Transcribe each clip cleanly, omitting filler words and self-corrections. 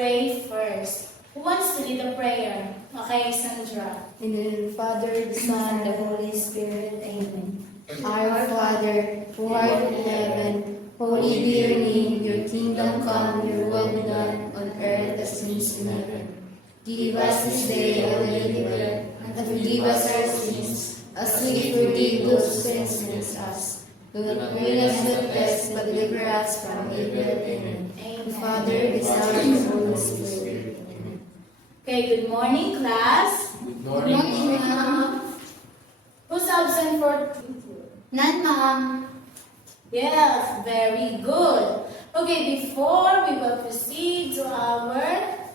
pray first. Who wants to lead the prayer? Okay, Sandra. In the name of the Father, the Son, the Holy Spirit. Amen. Our Father, who art in heaven, holy be your name. Your kingdom come, your will be done, on earth as it is in heaven. Give us this day our daily bread, and forgive us our sins, as we forgive those who sin against us. Do not bring us into test, but deliver us from evil. Amen. The Father, the Son, and the Holy Spirit. Amen. Okay, good morning, class. Good morning. Ma'am. Who's absent for? None, Ma'am. Yes, very good. Okay, before we will proceed to our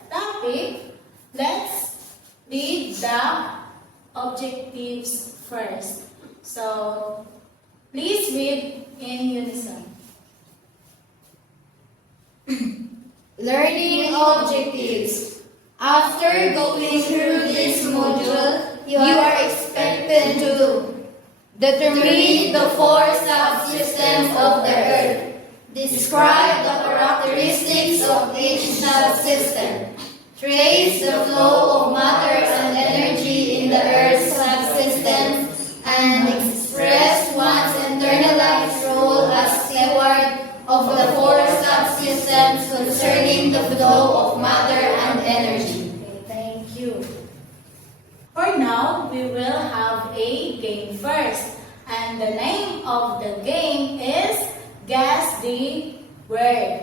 topic, let's read the objectives first. So, please read in unison. Learning objectives. After going through this module, you are expected to determine the four subsystems of the Earth. Describe the characteristics of each subsystem. Trace the flow of matter and energy in the Earth's subsystem and express one's internalized role as steward of the four subsystems concerning the flow of matter and energy. Okay, thank you. For now, we will have a game first. And the name of the game is Guess the Word.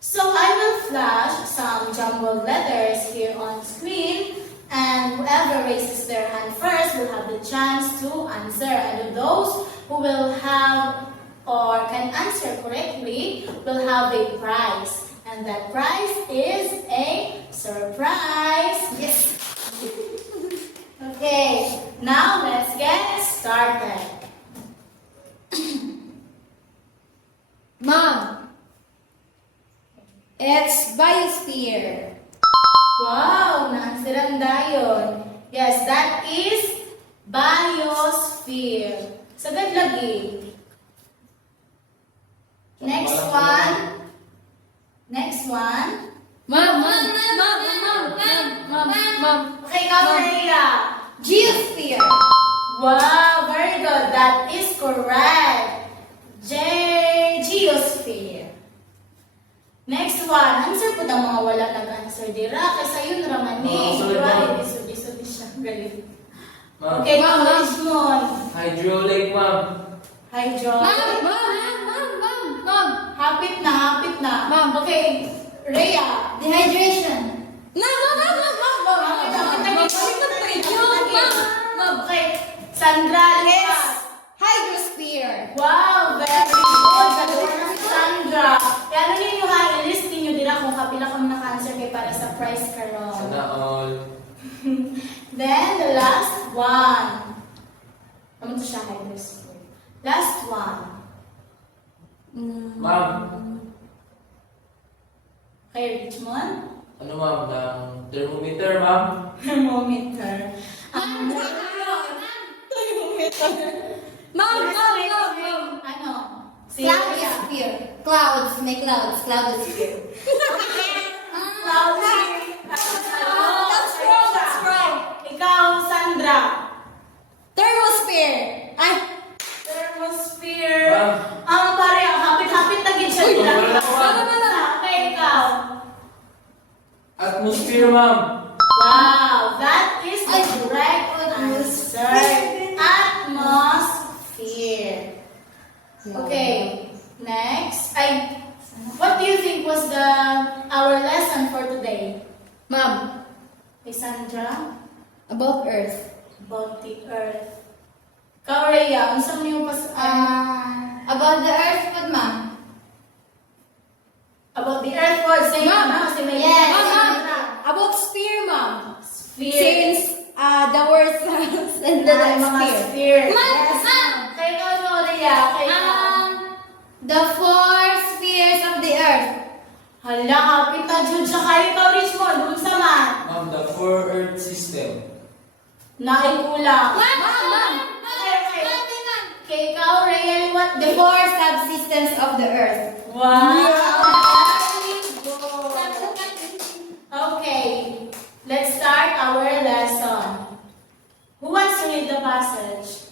So I will flash some jumbled letters here on screen, and whoever raises their hand first will have the chance to answer. And those who will have or can answer correctly will have a prize. And that prize is a surprise. Yes. Okay, now let's get started. Mom, it's biosphere. Wow, naansiran dayon. Yes, that is biosphere. Sagad lagi. Next one. Next one. Mom. Okay, Maria. Geosphere. Wow, very good. That is correct. Geosphere. Next one. Answer po ang mga wala nag-answer dira. Kasi yun raman ni. sorry, ma'am. Iso-iso siya. Galit. Ma'am. Okay, Ma'am, ma'am. Richmond. Hydraulic, ma'am. Hydro. Mom. Hapit na. Ma'am. Okay, Rhea. Dehydration. Okay, Sandra. Yes. Hydrosphere. Wow, very good. Galing na si Sandra. Kaya ano ninyo ha, i-list ninyo dira kung kapila kang naka-answer kay para sa prize karon. Sana all. Then, the last one. Ano to siya, hydrosphere? Last one. Ma'am. Okay, Richmond. Ano ma'am? Ng thermometer, ma'am? Thermometer. Mom. Ano? Si Cloudosphere. Clouds. May clouds. Cloudosphere. That's wrong. Ikaw, Sandra. Thermosphere. Thermosphere. Ma'am. Ang pare, ang hapit-hapit na gid siya Uy, dira. wala na, ma'am. Okay, ikaw. Atmosphere, ma'am. Wow, that is the Ay, correct answer. Atmosphere. Okay, next. What do you think was our lesson for today? Mom, Hey, Sandra, about Earth. about the earth. Ikaw, Rhea, ano sa mga About the Earth, what, Mom? about the earth world, say Ma'am. no, si May. Yes. Sandra. About sphere, Mom. Sphere. Since the word and the Mga sphere. sphere. Ma'am, Yes. ma'am. Kaya ikaw, no, Rhea. Kaya The four spheres of the Earth. hala, kapit na dyan siya kayo. Ikaw, Richmond, dun sa man. Ma'am, the four earth system. Naikulang. Ma'am. Okay. Okay, ikaw, Rhea, what The four subsystems of the Earth. Wow! our lesson. Who wants to read the passage?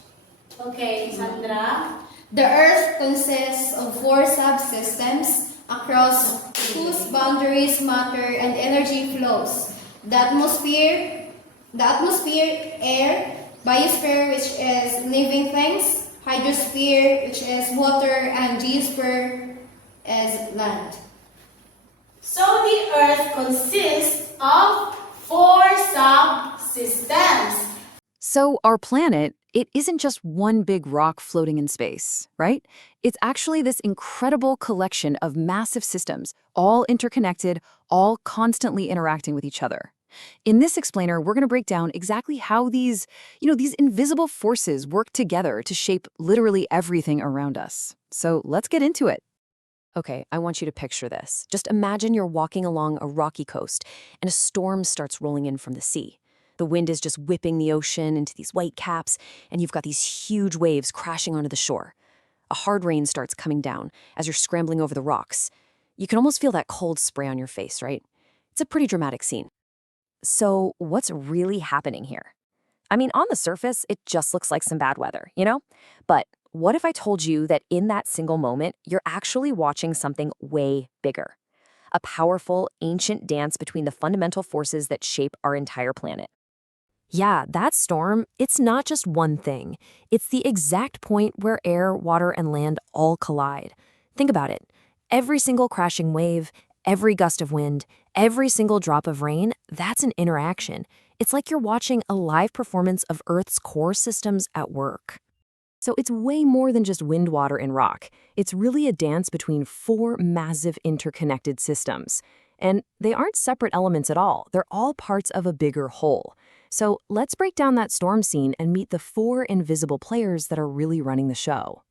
Okay, Sandra. The Earth consists of four subsystems across whose boundaries matter and energy flows. The atmosphere, air, biosphere, which is living things, hydrosphere, which is water, and geosphere is land. So the Earth consists of four subsystems. So our planet, it isn't just one big rock floating in space, right? It's actually this incredible collection of massive systems, all interconnected, all constantly interacting with each other. In this explainer, we're going to break down exactly how these invisible forces work together to shape literally everything around us. So let's get into it. Okay, I want you to picture this. Just imagine you're walking along a rocky coast and a storm starts rolling in from the sea. The wind is just whipping the ocean into these white caps, and you've got these huge waves crashing onto the shore. A hard rain starts coming down as you're scrambling over the rocks. You can almost feel that cold spray on your face, right? It's a pretty dramatic scene. So what's really happening here? I mean, on the surface, it just looks like some bad weather, you know? But what if I told you that in that single moment, you're actually watching something way bigger? A powerful, ancient dance between the fundamental forces that shape our entire planet. Yeah, that storm, it's not just one thing. It's the exact point where air, water, and land all collide. Think about it. Every single crashing wave, every gust of wind, every single drop of rain, that's an interaction. It's like you're watching a live performance of Earth's core systems at work. So it's way more than just wind, water, and rock. It's really a dance between four massive interconnected systems. And they aren't separate elements at all. They're all parts of a bigger whole. So let's break down that storm scene and meet the four invisible players that are really running the show.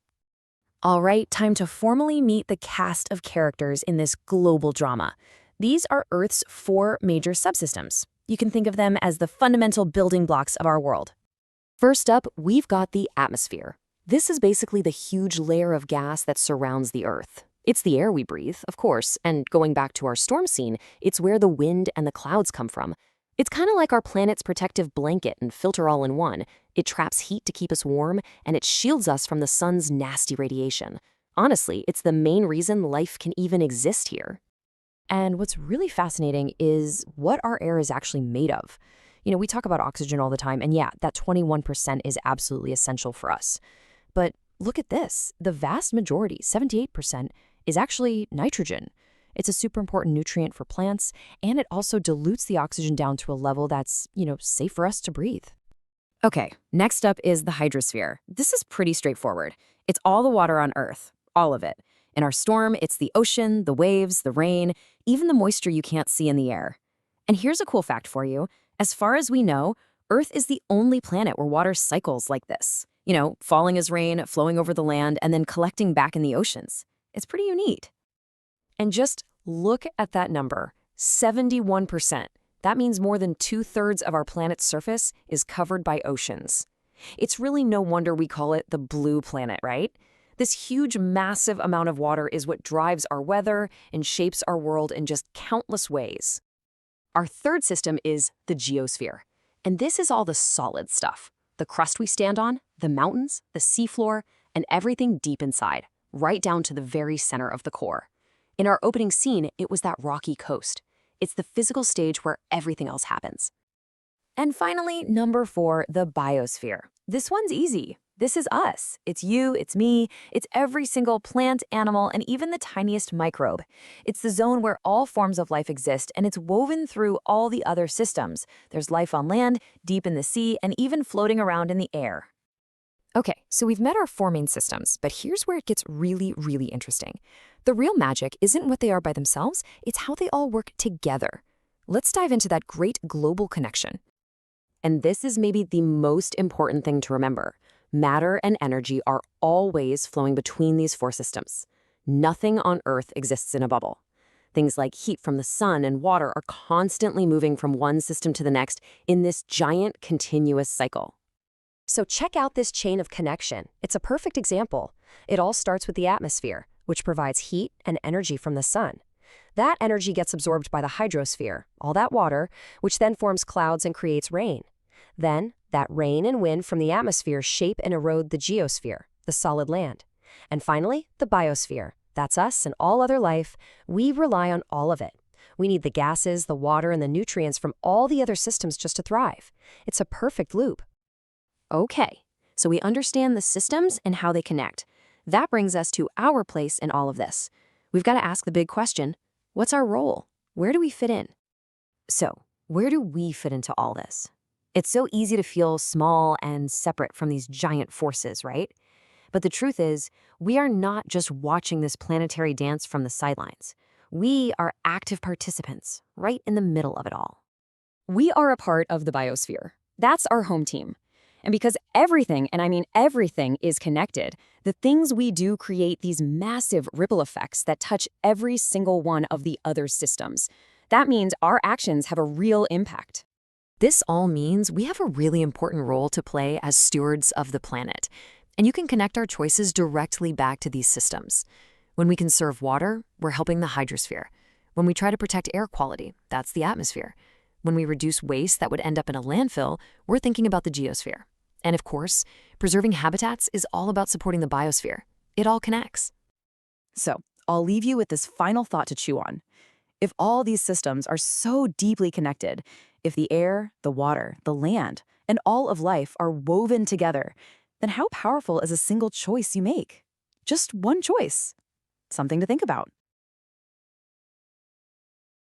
All right, time to formally meet the cast of characters in this global drama. These are Earth's four major subsystems. You can think of them as the fundamental building blocks of our world. First up, we've got the atmosphere. This is basically the huge layer of gas that surrounds the Earth. It's the air we breathe, of course, and going back to our storm scene, it's where the wind and the clouds come from. It's kind of like our planet's protective blanket and filter all in one. It traps heat to keep us warm, and it shields us from the sun's nasty radiation. Honestly, it's the main reason life can even exist here. And what's really fascinating is what our air is actually made of. You know, we talk about oxygen all the time, and yeah, that 21% is absolutely essential for us. But look at this. The vast majority, 78%, is actually nitrogen. It's a super important nutrient for plants, and it also dilutes the oxygen down to a level that's, safe for us to breathe. Okay, next up is the hydrosphere. This is pretty straightforward. It's all the water on Earth, all of it. In our storm, it's the ocean, the waves, the rain, even the moisture you can't see in the air. And here's a cool fact for you. As far as we know, Earth is the only planet where water cycles like this. Falling as rain, flowing over the land, and then collecting back in the oceans. It's pretty unique. And just look at that number, 71%. That means more than 2/3 of our planet's surface is covered by oceans. It's really no wonder we call it the blue planet, right? This huge, massive amount of water is what drives our weather and shapes our world in just countless ways. Our third system is the geosphere. And this is all the solid stuff. The crust we stand on, the mountains, the seafloor, and everything deep inside, right down to the very center of the core. In our opening scene, it was that rocky coast. It's the physical stage where everything else happens. And finally, number 4, the biosphere. This one's easy. This is us. It's you, it's me, it's every single plant, animal, and even the tiniest microbe. It's the zone where all forms of life exist, and it's woven through all the other systems. There's life on land, deep in the sea, and even floating around in the air. Okay, so we've met our 4 main systems, but here's where it gets really, really interesting. The real magic isn't what they are by themselves, it's how they all work together. Let's dive into that great global connection. And this is maybe the most important thing to remember. Matter and energy are always flowing between these 4 systems. Nothing on Earth exists in a bubble. Things like heat from the sun and water are constantly moving from one system to the next in this giant continuous cycle. So check out this chain of connection. It's a perfect example. It all starts with the atmosphere, which provides heat and energy from the sun. That energy gets absorbed by the hydrosphere, all that water, which then forms clouds and creates rain. Then, that rain and wind from the atmosphere shape and erode the geosphere, the solid land. And finally, the biosphere. That's us and all other life. We rely on all of it. We need the gases, the water, and the nutrients from all the other systems just to thrive. It's a perfect loop. Okay, so we understand the systems and how they connect. That brings us to our place in all of this. We've got to ask the big question, what's our role? Where do we fit in? So, where do we fit into all this? It's so easy to feel small and separate from these giant forces, right? But the truth is, we are not just watching this planetary dance from the sidelines. We are active participants, right in the middle of it all. We are a part of the biosphere. That's our home team. And because everything, and I mean everything, is connected, the things we do create these massive ripple effects that touch every single one of the other systems. That means our actions have a real impact. This all means we have a really important role to play as stewards of the planet. And you can connect our choices directly back to these systems. When we conserve water, we're helping the hydrosphere. When we try to protect air quality, that's the atmosphere. When we reduce waste that would end up in a landfill, we're thinking about the geosphere. And of course, preserving habitats is all about supporting the biosphere. It all connects. So, I'll leave you with this final thought to chew on. If all these systems are so deeply connected, if the air, the water, the land, and all of life are woven together, then how powerful is a single choice you make? Just one choice. Something to think about.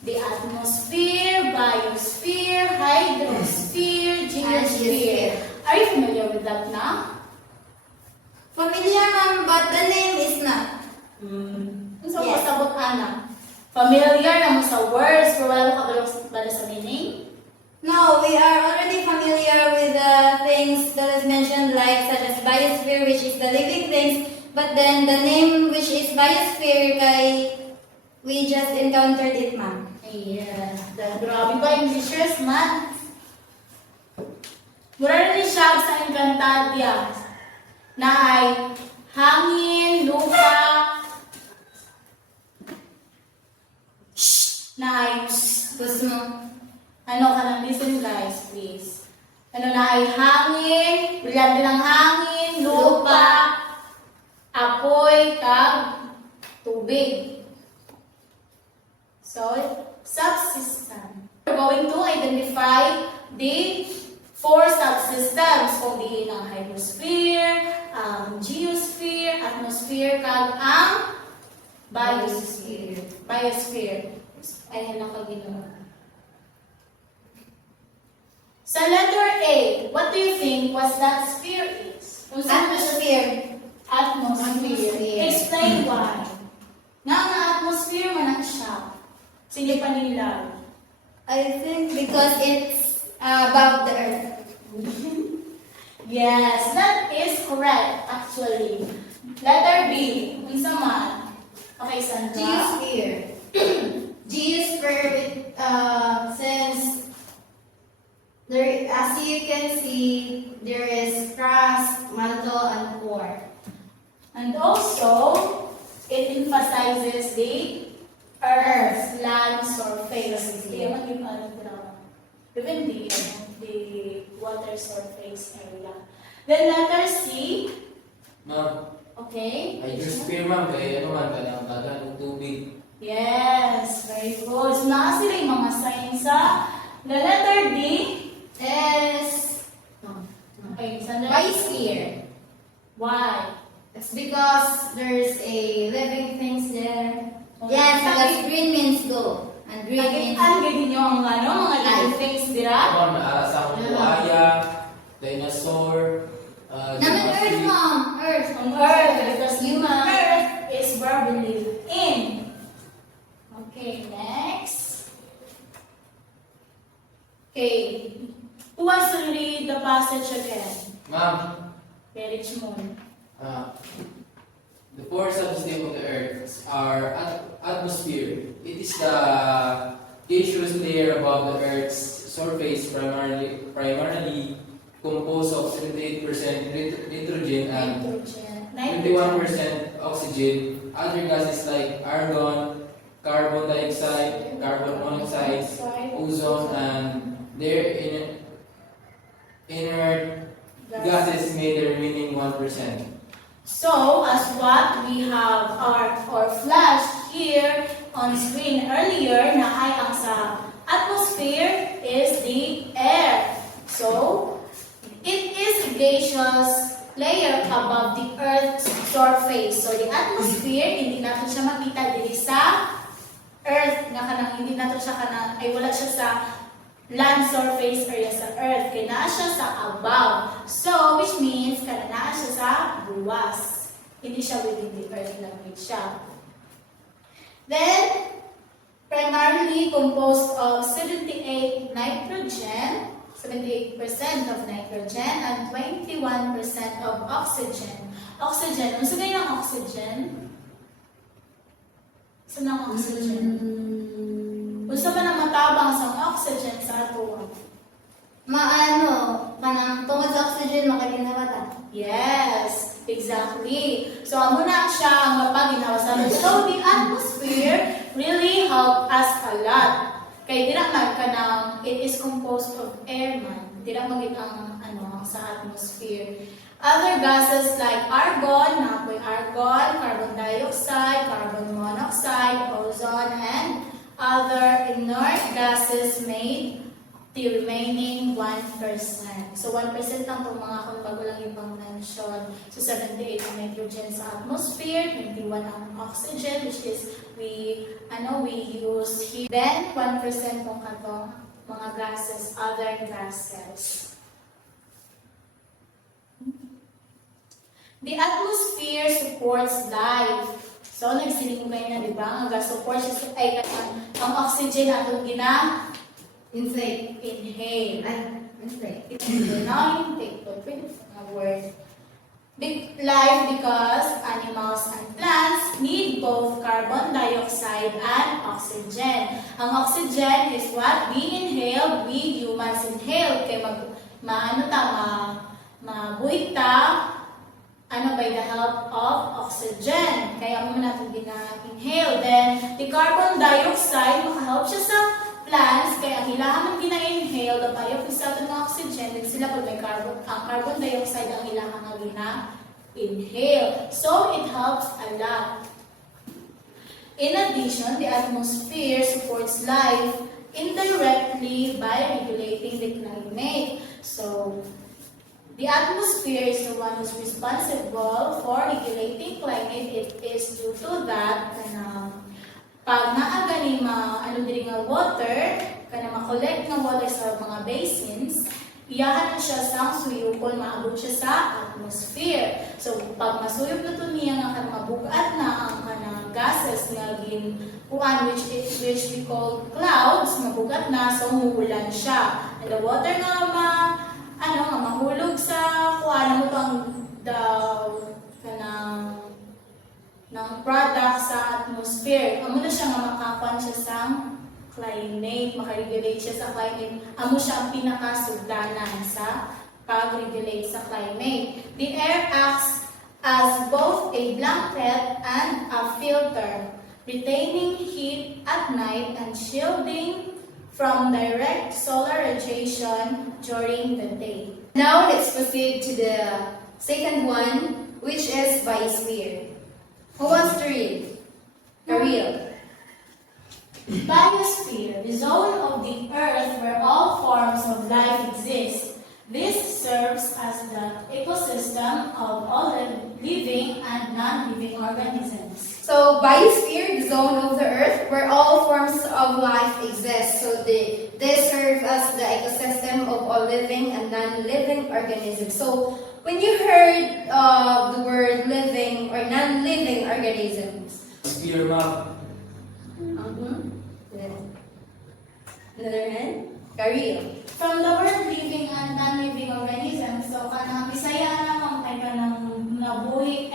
The atmosphere, biosphere, hydrosphere, geosphere. Are you familiar with that now? Familiar, ma'am, but the name is not. So, Yes. pasabot ana. Familiar na mo sa words, pero wala mo kabalo sa meaning? No, we are already familiar with the things that is mentioned, like such as biosphere, which is the living things. But then the name, which is biosphere, we just encountered it, ma'am. Yeah. Grabe ba Englishers, man? Mura rin siya sa Encantadia na ay hangin, lupa, na ay Gusto mo? ano ka lang, listen guys, please. Ano na ay hangin, brilyante ng hangin, lupa, apoy, kag, tubig. So, subsystem. We're going to identify the 4 subsystems kung diin ang hydrosphere, ang geosphere, atmosphere, kag ang biosphere. Biosphere. Ay, hala ka ginawa. Sa letter A, what do you think was that sphere is? Kung saan ba siya- Atmosphere. Atmosphere. Explain why. Nga nga atmosphere man ang siya. Sige pa nila. I think because it's above the earth. Yes, that is correct actually. Letter B, unsa man? Okay, Sandra. Geosphere. Geosphere, since there, as you can see, there is crust, mantle, and core. And also, it emphasizes the earth, land surface. Even the water surface area. Then letter C, Ma'am, okay? hydrosphere ma'am, kaya ano man, kanang tagan ng tubig. Yes, very good. So, naa sila yung mga signs sa the letter D Is okay, Sandra. biosphere. Why? It's because there's a living things there. Okay. Yes, because green means go. And green means Nakita ninyo ang ano, mga living things dira? Ma'am, sa buhaya, dinosaur, naman earth, mom. Earth. On earth, because Human. earth is where we live in. Okay, next. Okay. Who wants to read the passage again? Ma'am, Okay, Richmond. the 4 subsystems of the Earth are atmosphere. It is the gaseous layer above the Earth's surface, primarily composed of 78% nitrogen and Nitrogen. 21% oxygen. Other gases like argon, carbon dioxide, carbon monoxide, ozone, and their inert gases made the remaining 1%. So, as what we have or flashed here on screen earlier na ay ang sa atmosphere is the air. So, it is a gaseous layer above the Earth's surface. So, the atmosphere, hindi natin siya makita diri sa Earth, nga kanang hindi natin siya kanang, ay wala siya sa land surface area sa Earth. Kaya naa siya sa above. So, which means, kana naa siya sa buwas. Hindi siya within the Earth language siya. Then, primarily composed of 78% of nitrogen, and 21% of oxygen. Oxygen, ano sa ganyan ang oxygen? Saan ang oxygen? Gusto ba na matabang sa oxygen sa ato? Maano, kanang tungod sa oxygen, makaginawata. Yes, exactly. So, amo na siya ang mapaginawa sa atin. So, the atmosphere really help us a lot. Kaya dira man kanang it is composed of air man. Dira man gid ang sa atmosphere. Other gases like argon, napoy argon, carbon dioxide, carbon monoxide, ozone, and other inert gases made the remaining 1%. So 1% lang itong mga kung bago lang yung pang-mention. So 78 ang nitrogen sa atmosphere, 21 ang oxygen, which is we use here. Then 1% kung katong mga gases, other gases. The atmosphere supports life. So nagsiling kayo na, di ba? Ang support siya ay ang oxygen atong Insight. inhale. Insight. Now intake. Pwede a word. Big life because animals and plants need both carbon dioxide and oxygen. Ang oxygen is what we inhale, we humans inhale. Kaya mabuhay ta by the help of oxygen. Kaya mo natin gina-inhale. Then, the carbon dioxide, makahelp siya sa plants. Kaya ang ilahang gina-inhale, dapayo kung sa atin ng oxygen, then sila pag may carbon dioxide ang ilahang gina-inhale. So, it helps a lot. In addition, the atmosphere supports life indirectly by regulating the climate. So, the atmosphere is the one who's responsible for regulating climate. It is due to that pag naa gani diri nga water, kana ma-collect nga water sa mga basins, iyahan na siya sa suyupon, maabot siya sa atmosphere. So pag masuyop na to niya nga kan mabugat na ang kanang gases nga which we call clouds, mabugat na, so muulan siya. And the water nga mahulog sa mo to ng product sa atmosphere. Amo na siya nga makakuan siya sa climate, makaregulate siya sa climate. Amo siya ang pinakasugdanan sa pag-regulate sa climate. The air acts as both a blanket and a filter, retaining heat at night and shielding from direct solar radiation during the day. Now let's proceed to the second one, which is biosphere. Who wants to read? Ariel. Biosphere, the zone of the earth where all forms of life exist. This serves as the ecosystem of all living and non-living organisms. So biosphere, the zone of the earth where all forms of life exist. So they serve as the ecosystem of all living and non-living organisms. So when you heard the word living or non-living organisms, Sphere map. Another hand, Ariel. From the word living and non-living organisms, so kanang Bisaya naman kay kanang mga buhi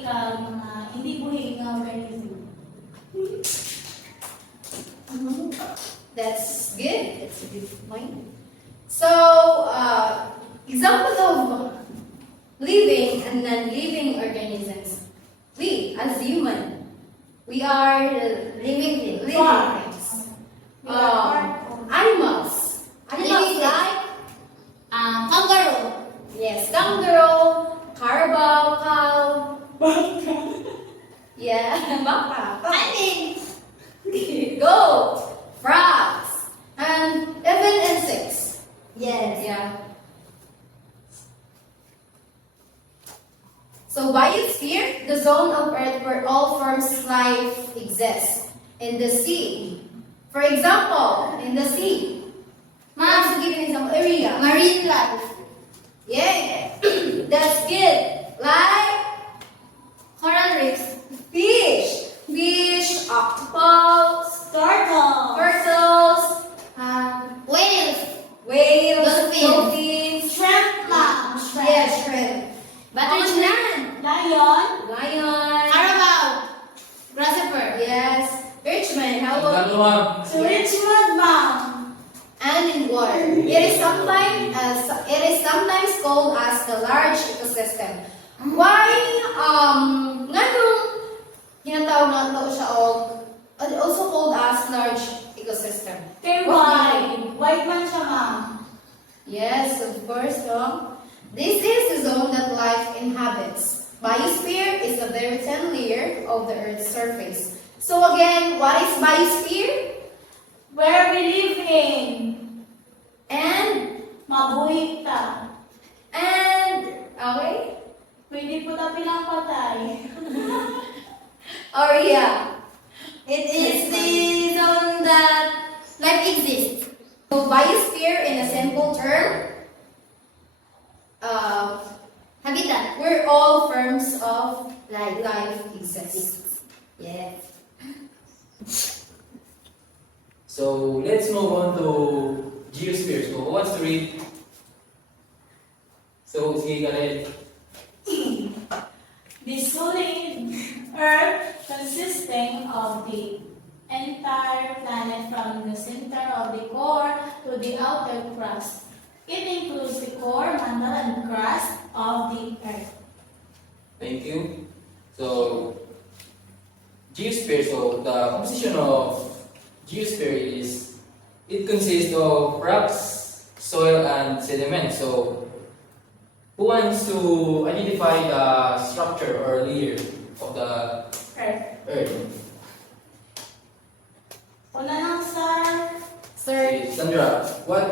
ka mga hindi buhi nga organism. That's good. That's a good point. So, example of living and non-living organisms. We, as human, We are living things. Animals. Animals like Kangaroo. yes, kangaroo, carabao cow. Yeah, baka. Goat, frogs, and even insects. Yes. Yeah. So biosphere, the zone of Earth where all forms of life exist. In the sea. For example, in the sea. Ma'am, to give an example, area. Marine life. Yeah. That's good. Like Coral reefs. fish. Fish, octopus, Turtle. turtles, Whales. whales, Dolphins. dolphins, Shrimp. Ma'am. yeah, shrimp. Lion. Lion. Lion. Carabao. Grasshopper. Yes. Richmond, how about Ano ma'am? Richmond, ma'am. and in water? It is sometimes called as the large ecosystem. Why nganong tinatawag nato siya og also called as large ecosystem? Kay What do you White. White man siya, ma'am. Yes, of course, no? This is the zone that life inhabits. Biosphere is a very thin layer of the Earth's surface. So again, what is biosphere? Where we live in. And Mabuhay ta. okay? Pwede po ta pinapatay. Or yeah. It is the zone that life exists. So biosphere in a simple term, Habitat. where all forms of life exist. Yes. So let's move on to geosphere. So who wants to read? So sige ka rin. The solid Earth consisting of the entire planet from the center of the core to the outer crust. It includes the core, mantle, and crust of the Earth. Thank you. So geosphere. So the composition of geosphere is it consists of rocks, soil, and sediment. So who wants to identify the structure or layer of the Earth. Earth? Una lang sa Sir, Sandra, what?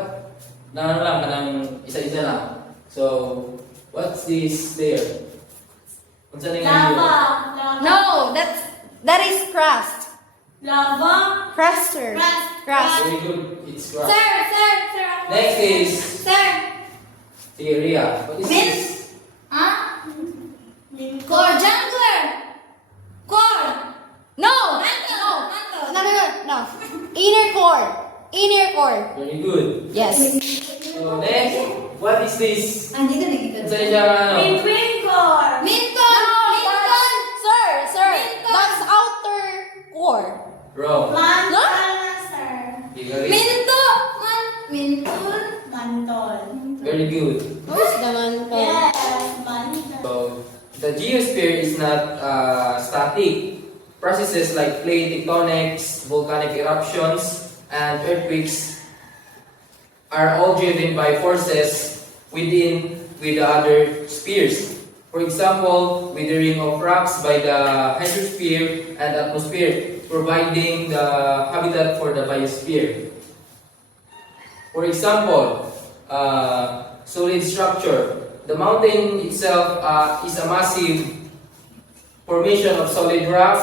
Ano lang, kanang isa-isa lang. So, what's this layer? Kung saan yung lava. Lava. no, that is crust. Lava. Cruster. Crust. Very good. It's crust. Sir. Next is, Sir. sige, Ria. What is this? Ah? Core. Jungler. Core. No. Mantle. No. Inner core. Very good. Yes. So, next, what is this? Hindi ka Kung saan siya, ano? Twin core. Minton. Sir. That's outer core. Wrong. Mantle, sir. Sige, Ria. Mantle. Very good. Where's the mantle? Yes, mantle. So, the geosphere is not static. Processes like plate tectonics, volcanic eruptions, and earthquakes are all driven by forces with the other spheres. For example, withering of rocks by the hydrosphere and atmosphere, providing the habitat for the biosphere. For example, solid structure. The mountain itself is a massive formation of solid rock,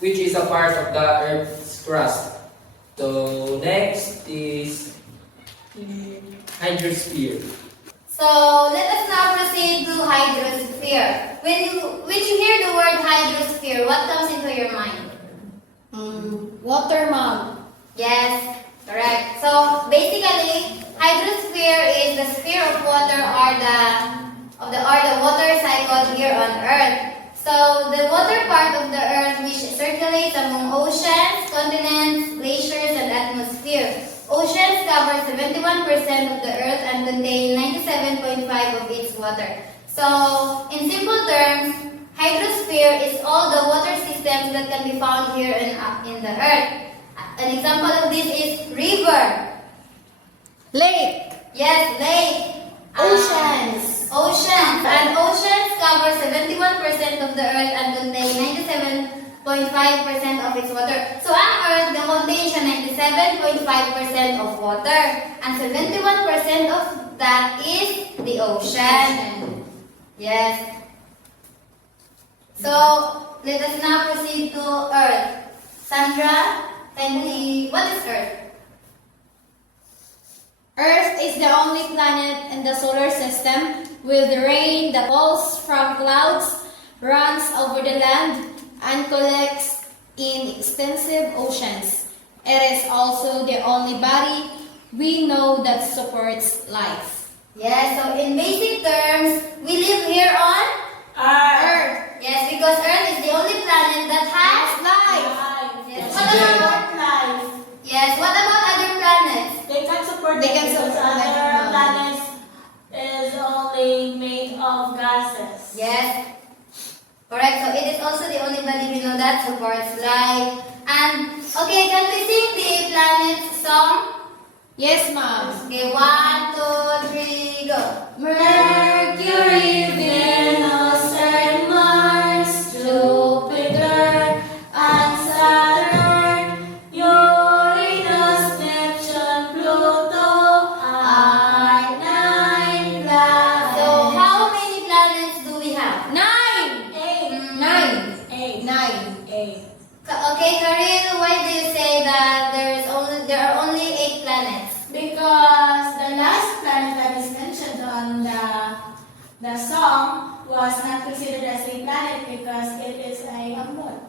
which is a part of the Earth's crust. So next is hydrosphere. So let us now proceed to hydrosphere. When you hear the word hydrosphere, what comes into your mind? Water mom. Yes, correct. So basically, hydrosphere is the sphere of water or the water cycle here on Earth. So the water part of the Earth which circulates among oceans, continents, glaciers, and atmosphere. Oceans cover 71% of the Earth and contain 97.5% of its water. So in simple terms, hydrosphere is all the water systems systems that can be found here in the earth. An example of this is river. Lake. Yes, lake. Oceans. Oceans. And oceans cover 71% of the earth and contain 97.5% of its water. So ang earth contains 97.5% of water. And 71% of that is the ocean. Yes. So, let us now proceed to earth. Sandra, what is earth? Earth is the only planet in the solar system with rain that falls from clouds, runs over the land, and collects in extensive oceans. It is also the only body we know that supports life. Yes, so in basic terms, we live here on Earth. Yes, because Earth is the only planet that has Life. Yes. Oxygen. What about other planets? They can support They it can because support life. other planets is only made of gases. Yes. Correct. So it is also the only body we know that supports life. And okay, can we sing the planet's song? Yes, ma'am. Okay, 1, 2, 3, go. Mercury, Venus and Mars, Jupiter and Saturn, Uranus, Neptune, Pluto are 9 planets. So how many planets do we have? 9. 8. 9. 8. Okay, Karil, why do you say that there are only 8 planets? Because the last planet that is mentioned on the song was not considered as a planet because it is a what?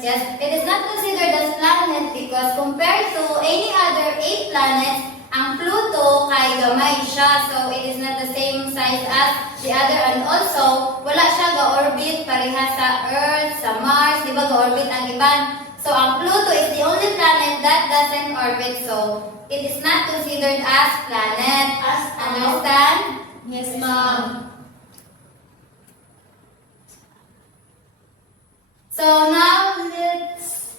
Yes, it is not considered as planet because compared to any other 8 planets, ang Pluto kay gamay siya. So it is not the same size as the other, and also wala siya ga-orbit parehas sa Earth, sa Mars, di ba ga-orbit ang iban. So ang Pluto is the only planet that doesn't orbit, so it is not considered as planet. Understand? Yes, ma'am. So now let's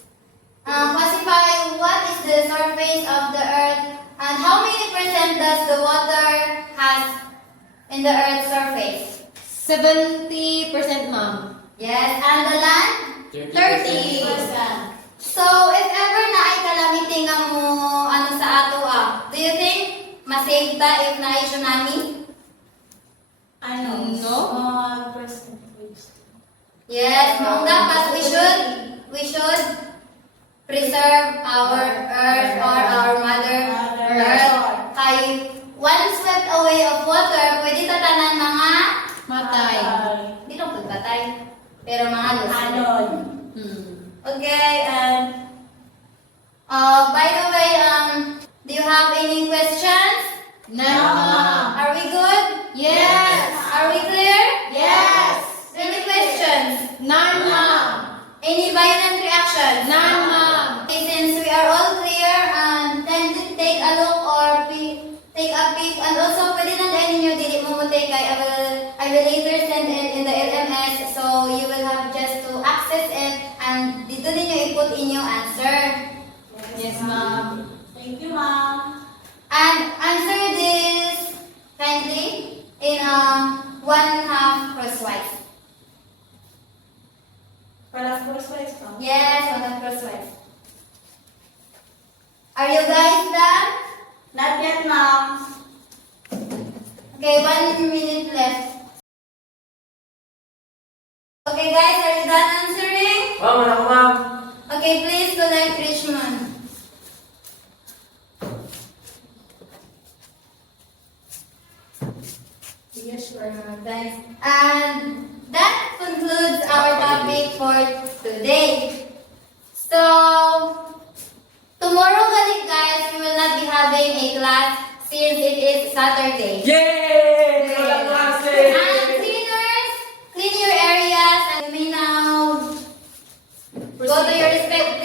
classify what is the surface of the Earth and how many percent does the water has in the Earth's surface. 70%, ma'am. Yes, and the land? 30%. So if ever na ay calamity nga mo sa ato do you think masave ta if na ay tsunami? Ano? No. Small percentage. Yes, mong dapat we should preserve our earth or our mother earth. Kay one swept away of water, pwede tatanan mga Matay. di lang pagbatay, pero mga Anon. Okay, and by the way, do you have any questions? No, ma'am. Are we good? Yes. Are we clear? Yes. Any questions? None, ma'am. Any violent reactions? None, ma'am. Okay, since we are all clear, kindly take a look or take a peek, and also pwede na dahil ninyo dili mo take I will later send it in the LMS, so you will have just to access it and dito ninyo i-put in your answer. Yes, ma'am. Thank you, ma'am. And answer this kindly in 1/2 crosswise. Para first place pa. Yes, 1/2 crosswise. Are you guys done? Not yet, ma'am. Okay, 1 minute left. Okay guys, are you done answering? Ma'am, ano ko, ma'am? Okay, please collect Richmond. Yes, sure. Thanks. And that concludes our topic for today. So, tomorrow guys, we will not be having a class since it is Saturday. Yay! Walang klase! And cleaners, clean your areas and you may now go to your respective